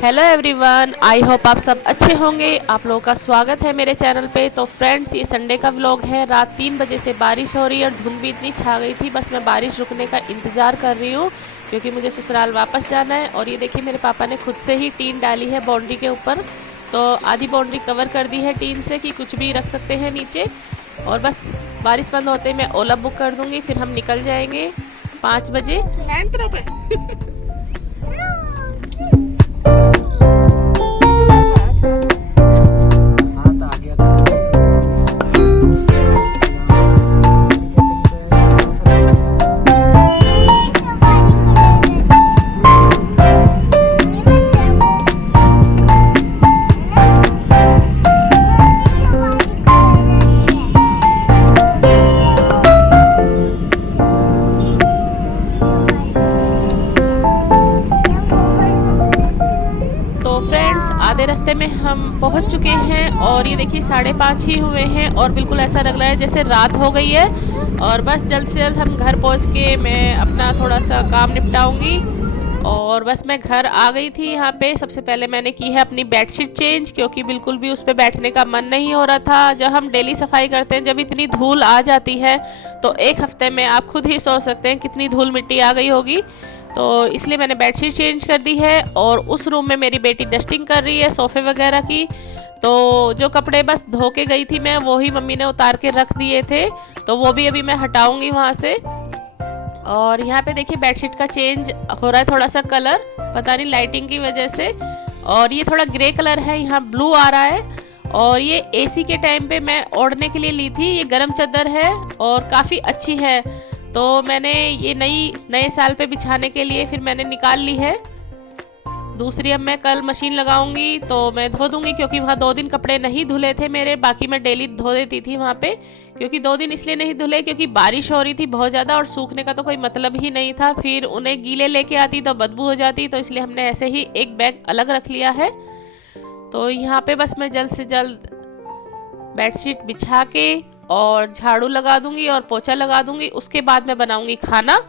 Hello everyone, I hope आप सब अच्छे होंगे। आप लोगों का स्वागत है मेरे चैनल पे। तो फ्रेंड्स, ये संडे का व्लॉग है। रात 3 बजे से बारिश हो रही है और धुंध भी इतनी छा गई थी। बस मैं बारिश रुकने का इंतज़ार कर रही हूँ क्योंकि मुझे ससुराल वापस जाना है। और ये देखिए, मेरे पापा ने खुद से ही टीन डाली है बाउंड्री के ऊपर। तो आधी बाउंड्री कवर कर दी है टीन से कि कुछ भी रख सकते हैं नीचे। और बस बारिश बंद होते ही मैं ओला बुक कर दूँगी, फिर हम निकल जाएंगे 5 बजे। तो फ्रेंड्स, आधे रास्ते में हम पहुंच चुके हैं और ये देखिए 5:30 ही हुए हैं और बिल्कुल ऐसा लग रहा है जैसे रात हो गई है। और बस जल्द से जल्द हम घर पहुंच के मैं अपना थोड़ा सा काम निपटाऊंगी। और बस मैं घर आ गई थी। यहाँ पे सबसे पहले मैंने की है अपनी बेडशीट चेंज, क्योंकि बिल्कुल भी उस पर बैठने का मन नहीं हो रहा था। जब हम डेली सफाई करते हैं, जब इतनी धूल आ जाती है तो एक हफ्ते में आप खुद ही सोच सकते हैं कितनी धूल मिट्टी आ गई होगी। तो इसलिए मैंने बेडशीट चेंज कर दी है। और उस रूम में मेरी बेटी डस्टिंग कर रही है सोफ़े वगैरह की। तो जो कपड़े बस धो के गई थी मैं, वो ही मम्मी ने उतार के रख दिए थे, तो वो भी अभी मैं हटाऊंगी वहाँ से। और यहाँ पे देखिए बेडशीट का चेंज हो रहा है, थोड़ा सा कलर, पता नहीं लाइटिंग की वजह से। और ये थोड़ा ग्रे कलर है, यहाँ ब्लू आ रहा है। और ये एसी के टाइम पे मैं ओढ़ने के लिए ली थी। ये गरम चादर है और काफ़ी अच्छी है। तो मैंने ये नए साल पे बिछाने के लिए फिर मैंने निकाल ली है। दूसरी अब मैं कल मशीन लगाऊंगी तो मैं धो दूंगी, क्योंकि वहाँ 2 दिन कपड़े नहीं धुले थे मेरे। बाकी मैं डेली धो देती थी वहाँ पे, क्योंकि 2 दिन इसलिए नहीं धुले क्योंकि बारिश हो रही थी बहुत ज़्यादा और सूखने का तो कोई मतलब ही नहीं था। फिर उन्हें गीले लेके आती तो बदबू हो जाती, तो इसलिए हमने ऐसे ही एक बैग अलग रख लिया है। तो यहाँ पे बस मैं जल्द से जल्द बेडशीट बिछा के और झाड़ू लगा दूंगी और पोछा लगा दूंगी। उसके बाद मैं बनाऊंगी खाना।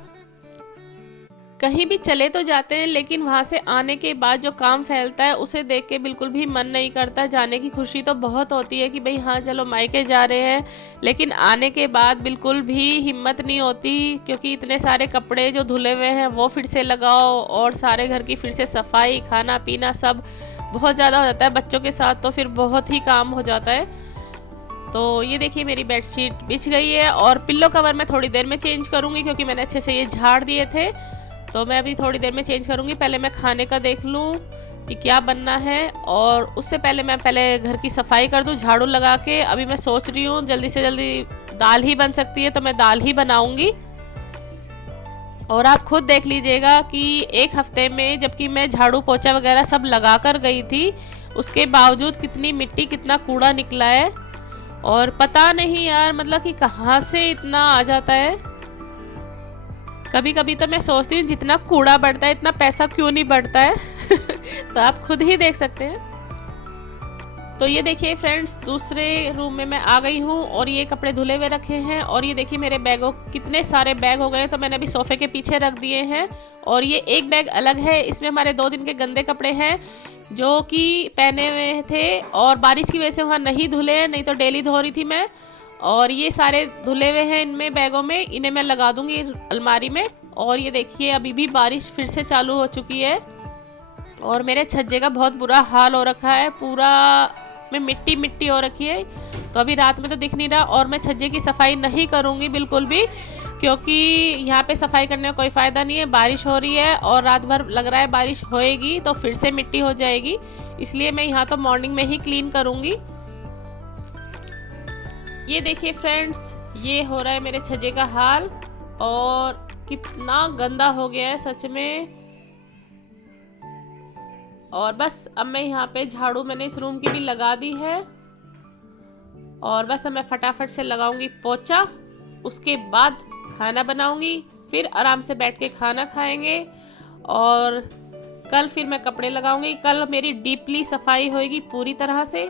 कहीं भी चले तो जाते हैं, लेकिन वहाँ से आने के बाद जो काम फैलता है उसे देख के बिल्कुल भी मन नहीं करता। जाने की खुशी तो बहुत होती है कि भाई हाँ चलो मायके जा रहे हैं, लेकिन आने के बाद बिल्कुल भी हिम्मत नहीं होती, क्योंकि इतने सारे कपड़े जो धुले हुए हैं वो फिर से लगाओ और सारे घर की फिर से सफाई, खाना पीना सब बहुत ज़्यादा हो जाता है। बच्चों के साथ तो फिर बहुत ही काम हो जाता है। तो ये देखिए मेरी बेडशीट बिछ गई है और पिल्लो कवर मैं थोड़ी देर में चेंज करूँगी, क्योंकि मैंने अच्छे से ये झाड़ दिए थे। तो मैं अभी थोड़ी देर में चेंज करूँगी। पहले मैं खाने का देख लूँ कि क्या बनना है, और उससे पहले मैं घर की सफाई कर दूँ झाड़ू लगा के। अभी मैं सोच रही हूँ जल्दी से जल्दी दाल ही बन सकती है, तो मैं दाल ही बनाऊँगी। और आप खुद देख लीजिएगा कि एक हफ्ते में, जबकि मैं झाड़ू पोछा वगैरह सब लगा कर गई थी, उसके बावजूद कितनी मिट्टी कितना कूड़ा निकला है। और पता नहीं यार, मतलब कि कहाँ से इतना आ जाता है। कभी कभी तो मैं सोचती हूँ जितना कूड़ा बढ़ता है इतना पैसा क्यों नहीं बढ़ता है। तो आप खुद ही देख सकते हैं। तो ये देखिए फ्रेंड्स, दूसरे रूम में मैं आ गई हूँ और ये कपड़े धुले हुए रखे हैं। और ये देखिए मेरे बैगों, कितने सारे बैग हो गए हैं, तो मैंने अभी सोफ़े के पीछे रख दिए हैं। और ये एक बैग अलग है, इसमें हमारे 2 दिन के गंदे कपड़े हैं जो कि पहने हुए थे और बारिश की वजह से वहाँ नहीं धुले हैं, नहीं तो डेली धो रही थी मैं। और ये सारे धुले हुए हैं इनमें बैगों में, इन्हें मैं लगा दूंगी अलमारी में। और ये देखिए अभी भी बारिश फिर से चालू हो चुकी है और मेरे छज्जे का बहुत बुरा हाल हो रखा है, पूरा में मिट्टी मिट्टी हो रखी है। तो अभी रात में तो दिख नहीं रहा। और मैं छज्जे की सफाई नहीं करूँगी बिल्कुल भी, क्योंकि यहाँ पे सफाई करने का कोई फ़ायदा नहीं है। बारिश हो रही है और रात भर लग रहा है बारिश होएगी तो फिर से मिट्टी हो जाएगी, इसलिए मैं यहाँ तो मॉर्निंग में ही क्लीन करूँगी। ये देखिए फ्रेंड्स, ये हो रहा है मेरे छज्जे का हाल और कितना गंदा हो गया है सच में। और बस अब मैं यहाँ पे झाड़ू मैंने इस रूम की भी लगा दी है और बस अब मैं फटाफट से लगाऊंगी पोछा। उसके बाद खाना बनाऊंगी, फिर आराम से बैठ के खाना खाएंगे। और कल फिर मैं कपड़े लगाऊंगी। कल मेरी डीपली सफाई होएगी पूरी तरह से।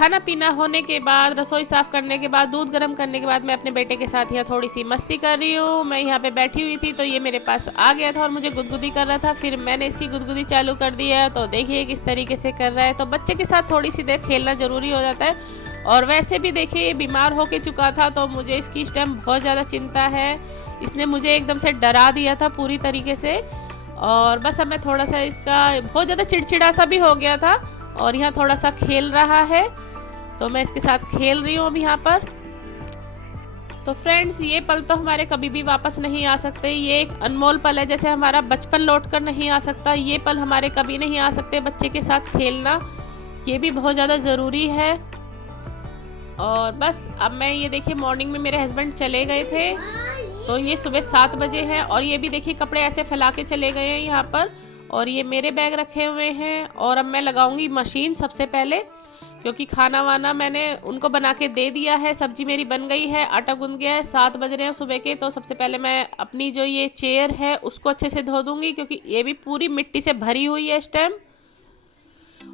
खाना पीना होने के बाद, रसोई साफ़ करने के बाद, दूध गर्म करने के बाद मैं अपने बेटे के साथ यहाँ थोड़ी सी मस्ती कर रही हूँ। मैं यहाँ पे बैठी हुई थी तो ये मेरे पास आ गया था और मुझे गुदगुदी कर रहा था। फिर मैंने इसकी गुदगुदी चालू कर दी है, तो देखिए किस तरीके से कर रहा है। तो बच्चे के साथ थोड़ी सी देर खेलना ज़रूरी हो जाता है। और वैसे भी देखिए ये बीमार होके चुका था, तो मुझे इसकी इस टाइम बहुत ज़्यादा चिंता है। इसने मुझे एकदम से डरा दिया था पूरी तरीके से। और बस अब मैं थोड़ा सा इसका बहुत ज़्यादा चिड़चिड़ा सा भी हो गया था और यहाँ थोड़ा सा खेल रहा है, तो मैं इसके साथ खेल रही हूँ अब यहाँ पर। तो फ्रेंड्स, ये पल तो हमारे कभी भी वापस नहीं आ सकते। ये एक अनमोल पल है, जैसे हमारा बचपन लौट कर नहीं आ सकता, ये पल हमारे कभी नहीं आ सकते। बच्चे के साथ खेलना ये भी बहुत ज़्यादा ज़रूरी है। और बस अब मैं ये देखिए, मॉर्निंग में मेरे हस्बैंड चले गए थे, तो ये सुबह 7 बजे हैं और ये भी देखिए कपड़े ऐसे फैला के चले गए हैं यहाँ पर। और ये मेरे बैग रखे हुए हैं और अब मैं लगाऊंगी मशीन सबसे पहले, क्योंकि खाना वाना मैंने उनको बना के दे दिया है। सब्जी मेरी बन गई है, आटा गूंद गया है, 7 बज रहे हैं सुबह के। तो सबसे पहले मैं अपनी जो ये चेयर है उसको अच्छे से धो दूंगी, क्योंकि ये भी पूरी मिट्टी से भरी हुई है इस टाइम।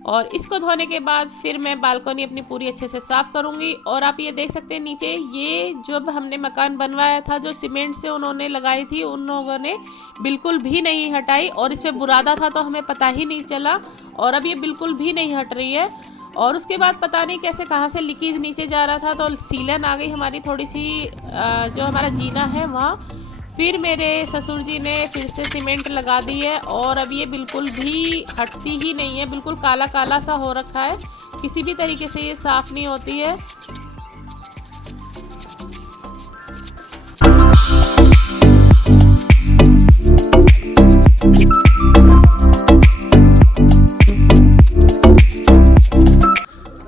और इसको धोने के बाद फिर मैं बालकनी अपनी पूरी अच्छे से साफ़ करूँगी। और आप ये देख सकते हैं नीचे, ये जब हमने मकान बनवाया था, जो सीमेंट से उन्होंने लगाई थी, उन लोगों ने बिल्कुल भी नहीं हटाई और इस पर बुरादा था तो हमें पता ही नहीं चला। और अब ये बिल्कुल भी नहीं हट रही है। और उसके बाद पता नहीं कैसे कहाँ से लीकेज नीचे जा रहा था, तो सीलन आ गई हमारी थोड़ी सी, जो हमारा जीना है वहाँ। फिर मेरे ससुर जी ने फिर से सीमेंट लगा दी है और अब ये बिल्कुल भी हटती ही नहीं है, बिल्कुल काला काला सा हो रखा है, किसी भी तरीके से ये साफ़ नहीं होती है।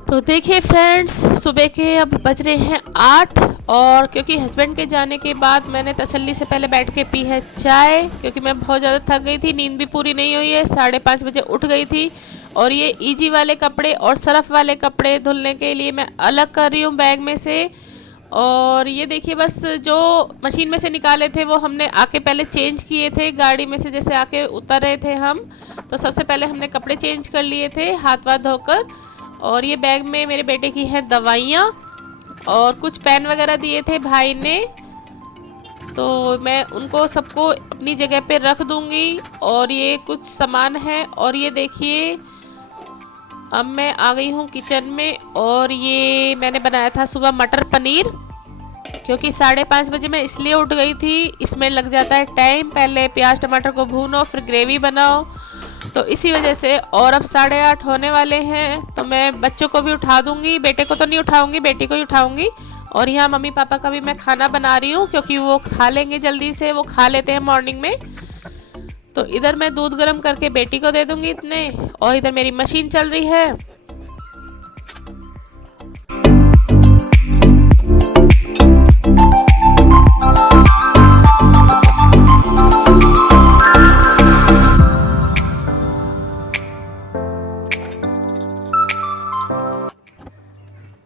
तो देखिए फ्रेंड्स, सुबह के अब बज रहे हैं 8 और क्योंकि हस्बैंड के जाने के बाद मैंने तसल्ली से पहले बैठ के पी है चाय, क्योंकि मैं बहुत ज़्यादा थक गई थी, नींद भी पूरी नहीं हुई है, 5:30 बजे उठ गई थी। और ये ईजी वाले कपड़े और सरफ वाले कपड़े धुलने के लिए मैं अलग कर रही हूँ बैग में से। और ये देखिए, बस जो मशीन में से निकाले थे वो हमने आके पहले चेंज किए थे, गाड़ी में से जैसे आके उतर रहे थे हम, तो सबसे पहले हमने कपड़े चेंज कर लिए थे हाथ वाथ धोकर। और ये बैग में मेरे बेटे की हैं दवाइयाँ और कुछ पेन वगैरह दिए थे भाई ने, तो मैं उनको सबको अपनी जगह पे रख दूंगी। और ये कुछ सामान है। और ये देखिए, अब मैं आ गई हूँ किचन में और ये मैंने बनाया था सुबह मटर पनीर, क्योंकि 5:30 बजे मैं इसलिए उठ गई थी, इसमें लग जाता है टाइम, पहले प्याज टमाटर को भूनो फिर ग्रेवी बनाओ, तो इसी वजह से। और अब 8:30 होने वाले हैं, तो मैं बच्चों को भी उठा दूंगी, बेटे को तो नहीं उठाऊंगी, बेटी को ही उठाऊंगी। और यहाँ मम्मी पापा का भी मैं खाना बना रही हूँ, क्योंकि वो खा लेंगे जल्दी से, वो खा लेते हैं मॉर्निंग में। तो इधर मैं दूध गर्म करके बेटी को दे दूंगी इतने, और इधर मेरी मशीन चल रही है।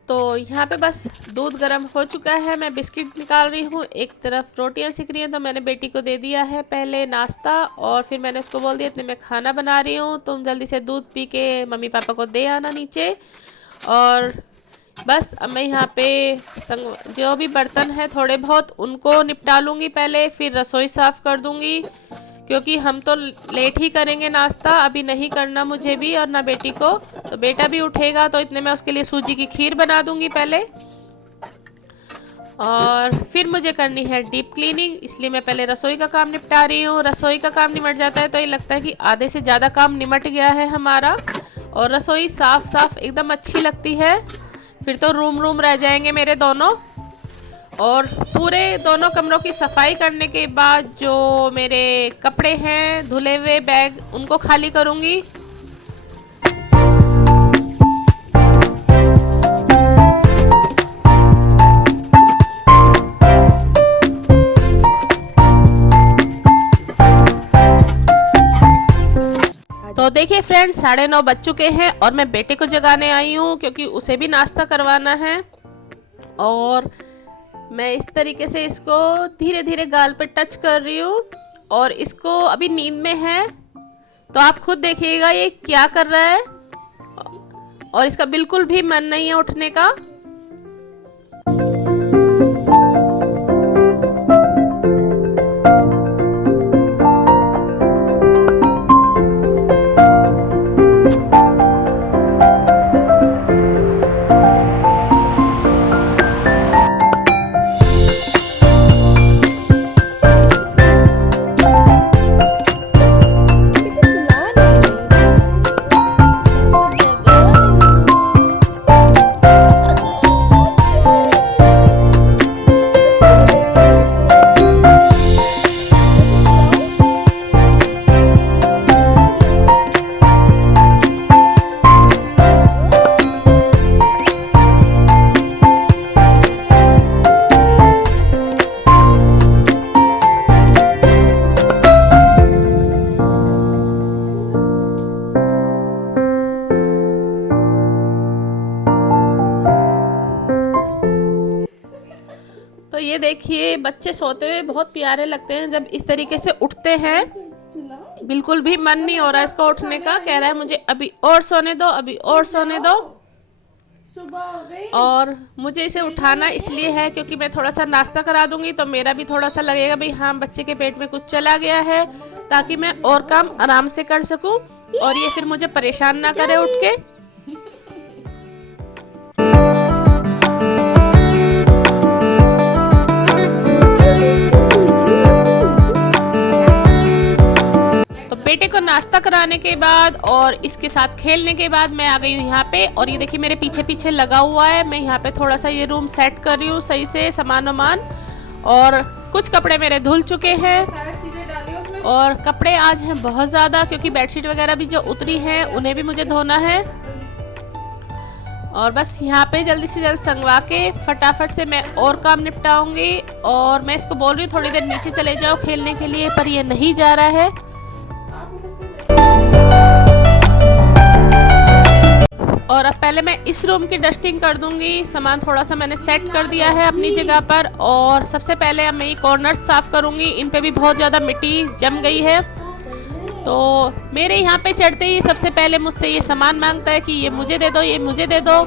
तो यहाँ पे बस दूध गर्म हो चुका है, मैं बिस्किट निकाल रही हूँ, एक तरफ रोटियाँ सिक रही हैं, तो मैंने बेटी को दे दिया है पहले नाश्ता। और फिर मैंने उसको बोल दिया इतने मैं खाना बना रही हूँ, तुम जल्दी से दूध पी के मम्मी पापा को दे आना नीचे। और बस अब मैं यहाँ पे जो भी बर्तन है थोड़े बहुत उनको निपटा लूँगी पहले, फिर रसोई साफ़ कर दूँगी, क्योंकि हम तो लेट ही करेंगे नाश्ता, अभी नहीं करना मुझे भी और ना बेटी को। तो बेटा भी उठेगा तो इतने मैं उसके लिए सूजी की खीर बना दूंगी पहले। और फिर मुझे करनी है डीप क्लीनिंग, इसलिए मैं पहले रसोई का काम निपटा रही हूँ। रसोई का काम निमट जाता है तो ये लगता है कि आधे से ज़्यादा काम निमट गया है हमारा, और रसोई साफ़ साफ़ एकदम अच्छी लगती है। फिर तो रूम रूम रह जाएंगे मेरे दोनों। और पूरे दोनों कमरों की सफाई करने के बाद जो मेरे कपड़े हैं धुले हुए बैग, उनको खाली करूँगी। तो देखिए फ्रेंड्स, 9:30 बज चुके हैं और मैं बेटे को जगाने आई हूँ, क्योंकि उसे भी नाश्ता करवाना है। और मैं इस तरीके से इसको धीरे धीरे गाल पे टच कर रही हूँ, और इसको अभी नींद में है, तो आप खुद देखिएगा ये क्या कर रहा है। और इसका बिल्कुल भी मन नहीं है उठने का। तो ये देखिए बच्चे सोते हुए बहुत प्यारे लगते हैं जब इस तरीके से उठते हैं। बिल्कुल भी मन नहीं हो रहा है इसका उठने का, कह रहा है मुझे अभी और सोने दो, अभी और सोने दो। और मुझे इसे उठाना इसलिए है क्योंकि मैं थोड़ा सा नाश्ता करा दूंगी तो मेरा भी थोड़ा सा लगेगा भाई हाँ बच्चे के पेट में कुछ चला गया है, ताकि मैं और काम आराम से कर सकूं और ये फिर मुझे परेशान ना करे उठ के। बेटे को नाश्ता कराने के बाद और इसके साथ खेलने के बाद मैं आ गई हूँ यहाँ पे, और ये देखिए मेरे पीछे पीछे लगा हुआ है। मैं यहाँ पे थोड़ा सा ये रूम सेट कर रही हूँ सही से सामान वामान, और कुछ कपड़े मेरे धुल चुके हैं और कपड़े आज हैं बहुत ज़्यादा क्योंकि बेडशीट वगैरह भी जो उतरी हैं उन्हें भी मुझे धोना है। और बस यहाँ पे जल्दी से जल्द संगवा के फटाफट से मैं और काम निपटाऊंगी। और मैं इसको बोल रही हूँ थोड़ी देर नीचे चले जाओ खेलने के लिए, पर ये नहीं जा रहा है। और अब पहले मैं इस रूम की डस्टिंग कर दूंगी। सामान थोड़ा सा मैंने सेट कर दिया है अपनी जगह पर, और सबसे पहले अब मैं ये कॉर्नर साफ करूंगी। इन पे भी बहुत ज़्यादा मिट्टी जम गई है। तो मेरे यहाँ पे चढ़ते ही सबसे पहले मुझसे ये सामान मांगता है कि ये मुझे दे दो, ये मुझे दे दो।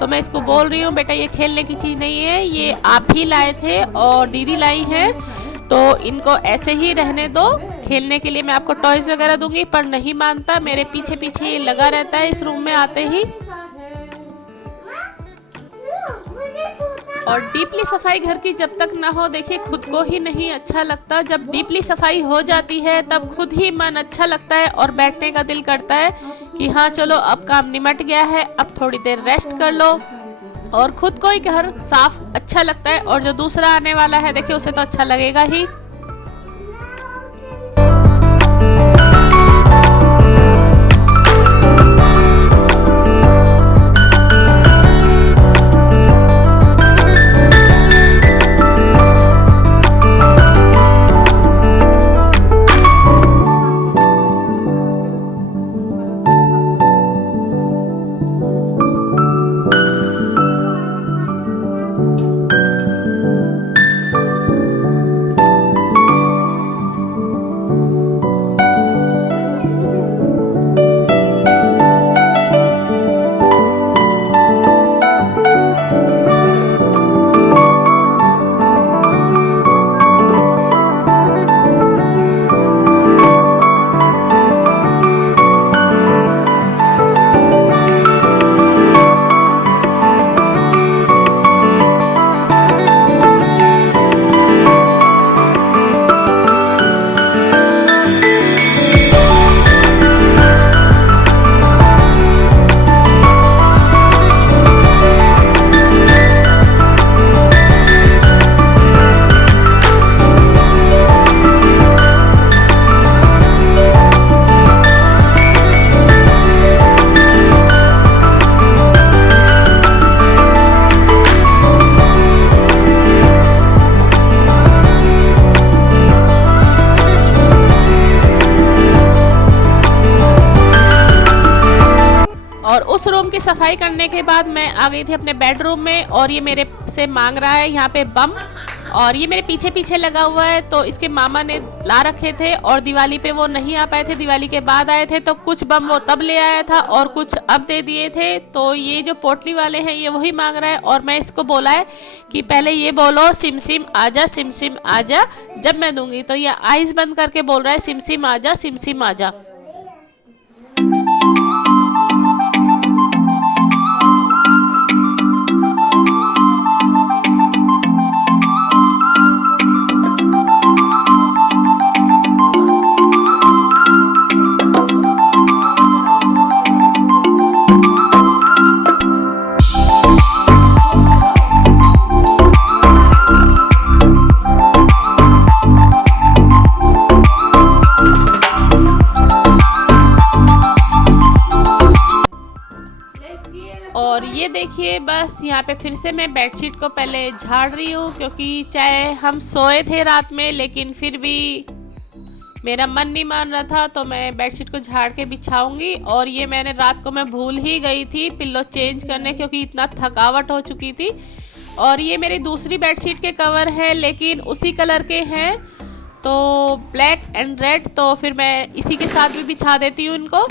तो मैं इसको बोल रही हूँ बेटा ये खेलने की चीज़ नहीं है, ये आप ही लाए थे और दीदी लाई हैं, तो इनको ऐसे ही रहने दो। खेलने के लिए मैं आपको टॉयज वगैरह दूंगी, पर नहीं मानता, मेरे पीछे पीछे ये लगा रहता है इस रूम में आते ही। और डीपली सफाई घर की जब तक ना हो देखिए खुद को ही नहीं अच्छा लगता। जब डीपली सफाई हो जाती है तब खुद ही मन अच्छा लगता है और बैठने का दिल करता है कि हाँ चलो अब काम निमट गया है, अब थोड़ी देर रेस्ट कर लो। और खुद को ही घर साफ अच्छा लगता है, और जो दूसरा आने वाला है देखिए उसे तो अच्छा लगेगा ही। उस रूम की सफाई करने के बाद मैं आ गई थी अपने बेडरूम में, और ये मेरे से मांग रहा है यहाँ पे बम। और ये मेरे पीछे पीछे लगा हुआ है, तो इसके मामा ने ला रखे थे और दिवाली पे वो नहीं आ पाए थे, दिवाली के बाद आए थे, तो कुछ बम वो तब ले आया था और कुछ अब दे दिए थे। तो ये जो पोटली वाले हैं ये वही मांग रहा है और मैं इसको बोला है कि पहले ये बोलो सिम सिम आजा, सिम सिम आजा, जब मैं दूंगी। तो ये आइज बंद करके बोल रहा है सिम सिम आजा, सिम सिम आजा। और ये देखिए बस यहाँ पे फिर से मैं बेडशीट को पहले झाड़ रही हूँ, क्योंकि चाहे हम सोए थे रात में लेकिन फिर भी मेरा मन नहीं मान रहा था, तो मैं बेडशीट को झाड़ के बिछाऊंगी। और ये मैंने रात को मैं भूल ही गई थी पिल्लो चेंज करने, क्योंकि इतना थकावट हो चुकी थी। और ये मेरी दूसरी बेडशीट के कवर हैं लेकिन उसी कलर के हैं, तो ब्लैक एंड रेड, तो फिर मैं इसी के साथ भी बिछा देती हूँ इनको।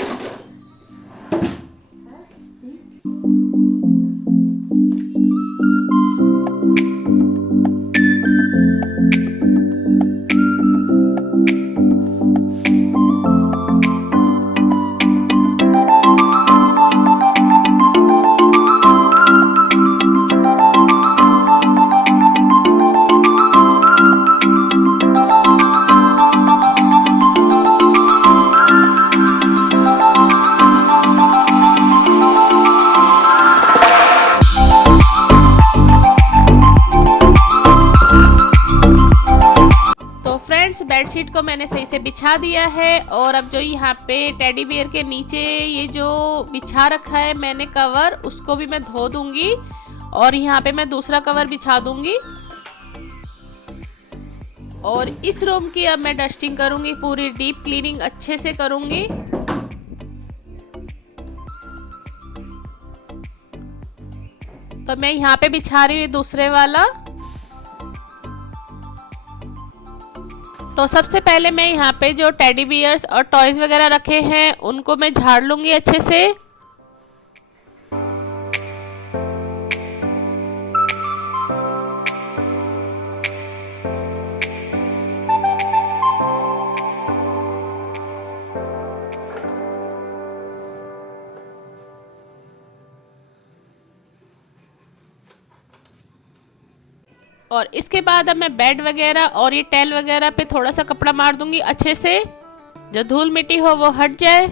बेडशीट को मैंने सही से बिछा दिया है और अब जो यहाँ पे टेडी बियर के नीचे ये जो बिछा रखा है मैंने कवर, उसको भी मैं धो दूंगी और यहाँ पे मैं दूसरा कवर बिछा दूंगी। और इस रूम की अब मैं डस्टिंग करूंगी, पूरी डीप क्लीनिंग अच्छे से करूंगी। तो मैं यहाँ पे बिछा रही हूँ दूसरे वाला। तो सबसे पहले मैं यहाँ पे जो टेडी बियर्स और टॉयज वगैरह रखे हैं उनको मैं झाड़ लूंगी अच्छे से। और इसके बाद अब मैं बेड वगैरह और ये टेल वगैरह पे थोड़ा सा कपड़ा मार दूंगी अच्छे से, जो धूल मिट्टी हो वो हट जाए।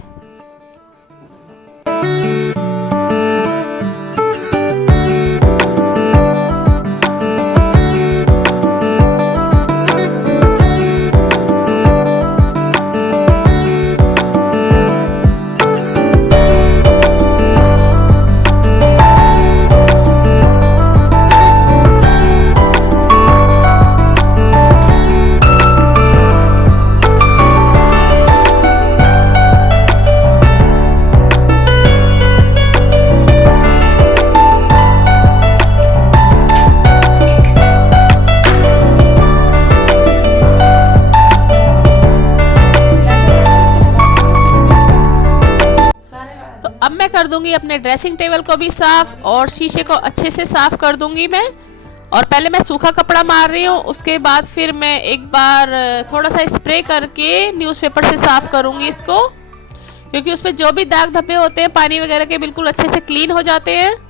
कर दूंगी अपने ड्रेसिंग टेबल को भी साफ और शीशे को अच्छे से साफ कर दूंगी मैं। और पहले मैं सूखा कपड़ा मार रही हूँ, उसके बाद फिर मैं एक बार थोड़ा सा स्प्रे करके न्यूज़पेपर से साफ करूंगी इसको, क्योंकि उस पर जो भी दाग धब्बे होते हैं पानी वगैरह के बिल्कुल अच्छे से क्लीन हो जाते हैं।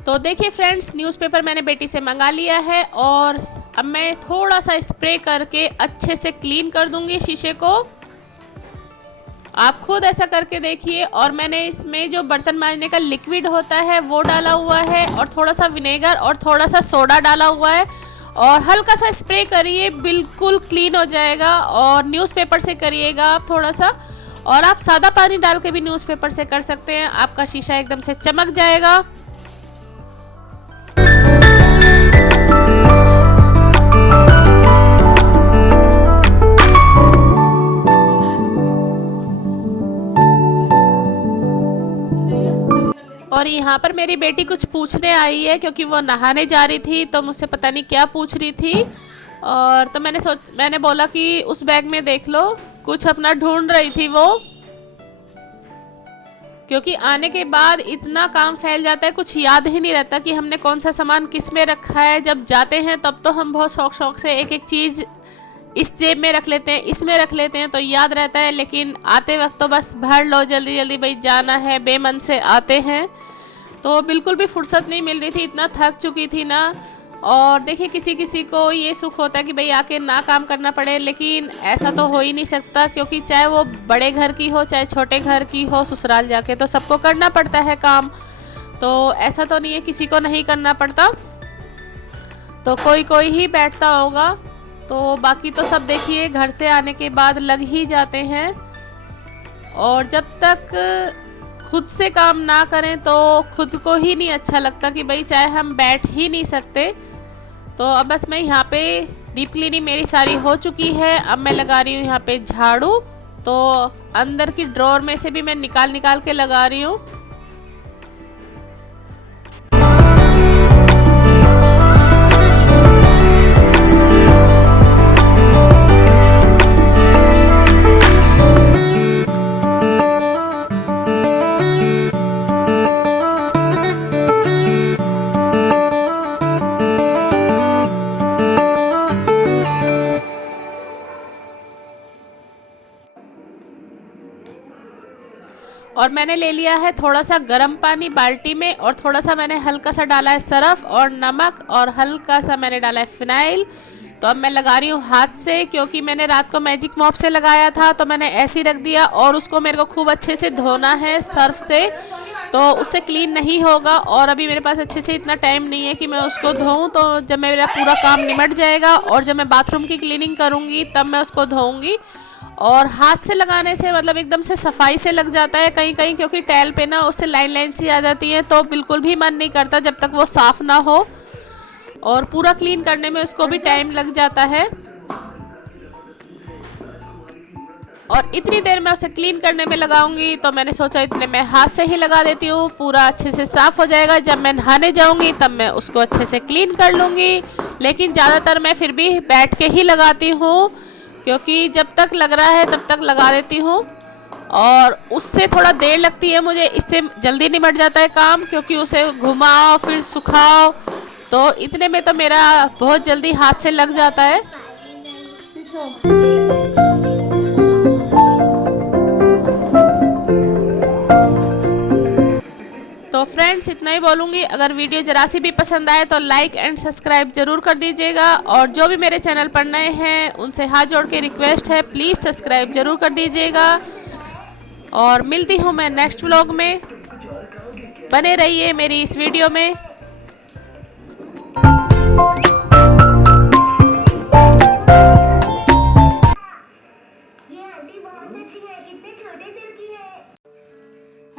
तो देखिए फ्रेंड्स, न्यूज़पेपर मैंने बेटी से मंगा लिया है और अब मैं थोड़ा सा स्प्रे करके अच्छे से क्लीन कर दूंगी शीशे को। आप खुद ऐसा करके देखिए। और मैंने इसमें जो बर्तन मांजने का लिक्विड होता है वो डाला हुआ है और थोड़ा सा विनेगर और थोड़ा सा सोडा डाला हुआ है और हल्का सा स्प्रे करिए, बिल्कुल क्लीन हो जाएगा। और न्यूज़पेपर से करिएगा आप थोड़ा सा, और आप सादा पानी डाल के भी न्यूज़पेपर से कर सकते हैं, आपका शीशा एकदम से चमक जाएगा। और यहाँ पर मेरी बेटी कुछ पूछने आई है क्योंकि वो नहाने जा रही थी, तो मुझसे पता नहीं क्या पूछ रही थी। और तो मैंने बोला कि उस बैग में देख लो, कुछ अपना ढूंढ रही थी वो। क्योंकि आने के बाद इतना काम फैल जाता है, कुछ याद ही नहीं रहता कि हमने कौन सा सामान किस में रखा है। जब जाते हैं तब तो हम बहुत शौक शौक से एक एक चीज़ इस जेब में रख लेते हैं, इसमें रख लेते हैं, तो याद रहता है। लेकिन आते वक्त तो बस भर लो जल्दी जल्दी, भाई जाना है, बेमन से आते हैं। तो बिल्कुल भी फुर्सत नहीं मिल रही थी, इतना थक चुकी थी ना। और देखिए किसी किसी को ये सुख होता है कि भाई आके ना काम करना पड़े, लेकिन ऐसा तो हो ही नहीं सकता, क्योंकि चाहे वो बड़े घर की हो चाहे छोटे घर की हो, ससुराल जाके तो सबको करना पड़ता है काम। तो ऐसा तो नहीं है किसी को नहीं करना पड़ता, तो कोई कोई ही बैठता होगा। तो बाकी तो सब देखिए घर से आने के बाद लग ही जाते हैं। और जब तक खुद से काम ना करें तो खुद को ही नहीं अच्छा लगता कि भाई चाहे हम बैठ ही नहीं सकते। तो अब बस मैं यहाँ पे डीप क्लीनिंग मेरी सारी हो चुकी है। अब मैं लगा रही हूँ यहाँ पे झाड़ू। तो अंदर की ड्रॉर में से भी मैं निकाल निकाल के लगा रही हूँ। और मैंने ले लिया है थोड़ा सा गर्म पानी बाल्टी में, और थोड़ा सा मैंने हल्का सा डाला है सरफ और नमक, और हल्का सा मैंने डाला है फिनाइल। तो अब मैं लगा रही हूँ हाथ से, क्योंकि मैंने रात को मैजिक मॉप से लगाया था तो मैंने ऐसे ही रख दिया, और उसको मेरे को खूब अच्छे से धोना है सर्फ से, तो उससे क्लीन नहीं होगा। और अभी मेरे पास अच्छे से इतना टाइम नहीं है कि मैं उसको धोऊं। तो जब मेरा पूरा काम निमट जाएगा और जब मैं बाथरूम की क्लीनिंग करूँगी तब मैं उसको धोऊंगी। और हाथ से लगाने से मतलब एकदम से सफाई से लग जाता है कहीं कहीं, क्योंकि टैल पे ना उससे लाइन लाइन सी आ जाती है, तो बिल्कुल भी मन नहीं करता जब तक वो साफ़ ना हो। और पूरा क्लीन करने में उसको भी टाइम लग जाता है। और इतनी देर मैं उसे क्लीन करने में लगाऊंगी, तो मैंने सोचा इतने मैं हाथ से ही लगा देती हूँ, पूरा अच्छे से साफ़ हो जाएगा। जब मैं नहाने जाऊंगी तब मैं उसको अच्छे से क्लीन कर लूँगी। लेकिन ज़्यादातर मैं फिर भी बैठ के ही लगाती हूँ, क्योंकि जब तक लग रहा है तब तक लगा देती हूँ। और उससे थोड़ा देर लगती है मुझे, इससे जल्दी निमट जाता है काम, क्योंकि उसे घुमाओ फिर सुखाओ, तो इतने में तो मेरा बहुत जल्दी हाथ से लग जाता है। तो फ्रेंड्स इतना ही बोलूँगी। अगर वीडियो जरा सी भी पसंद आए तो लाइक एंड सब्सक्राइब जरूर कर दीजिएगा। और जो भी मेरे चैनल पर नए हैं उनसे हाथ जोड़ के रिक्वेस्ट है, प्लीज़ सब्सक्राइब जरूर कर दीजिएगा। और मिलती हूँ मैं नेक्स्ट व्लॉग में, बने रहिए मेरी इस वीडियो में।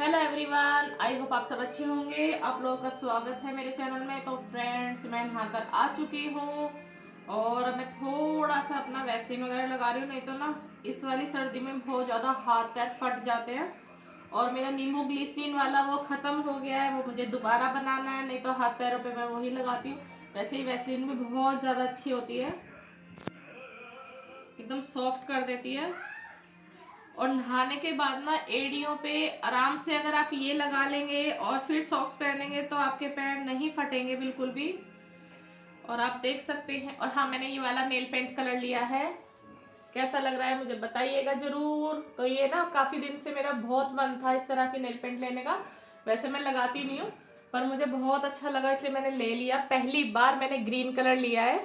हेलो एवरीवन, आई होप आप सब अच्छे होंगे। आप लोगों का स्वागत है मेरे चैनल में। तो फ्रेंड्स मैं नहाकर आ चुकी हूँ, और अब मैं थोड़ा सा अपना वैसलीन वगैरह लगा रही हूँ, नहीं तो ना इस वाली सर्दी में बहुत ज़्यादा हाथ पैर फट जाते हैं। और मेरा नींबू ग्लिसरीन वाला वो ख़त्म हो गया है, वो मुझे दोबारा बनाना है, नहीं तो हाथ पैरों पे मैं वही लगाती हूँ। वैसे ही वैसलीन भी बहुत ज़्यादा अच्छी होती है, एकदम सॉफ्ट कर देती है। और नहाने के बाद ना एड़ियों पे आराम से अगर आप ये लगा लेंगे और फिर सॉक्स पहनेंगे तो आपके पैर नहीं फटेंगे बिल्कुल भी। और आप देख सकते हैं। और हाँ, मैंने ये वाला नेल पेंट कलर लिया है, कैसा लग रहा है मुझे बताइएगा ज़रूर। तो ये ना काफ़ी दिन से मेरा बहुत मन था इस तरह की नेल पेंट लेने का। वैसे मैं लगाती नहीं हूँ, पर मुझे बहुत अच्छा लगा इसलिए मैंने ले लिया। पहली बार मैंने ग्रीन कलर लिया है,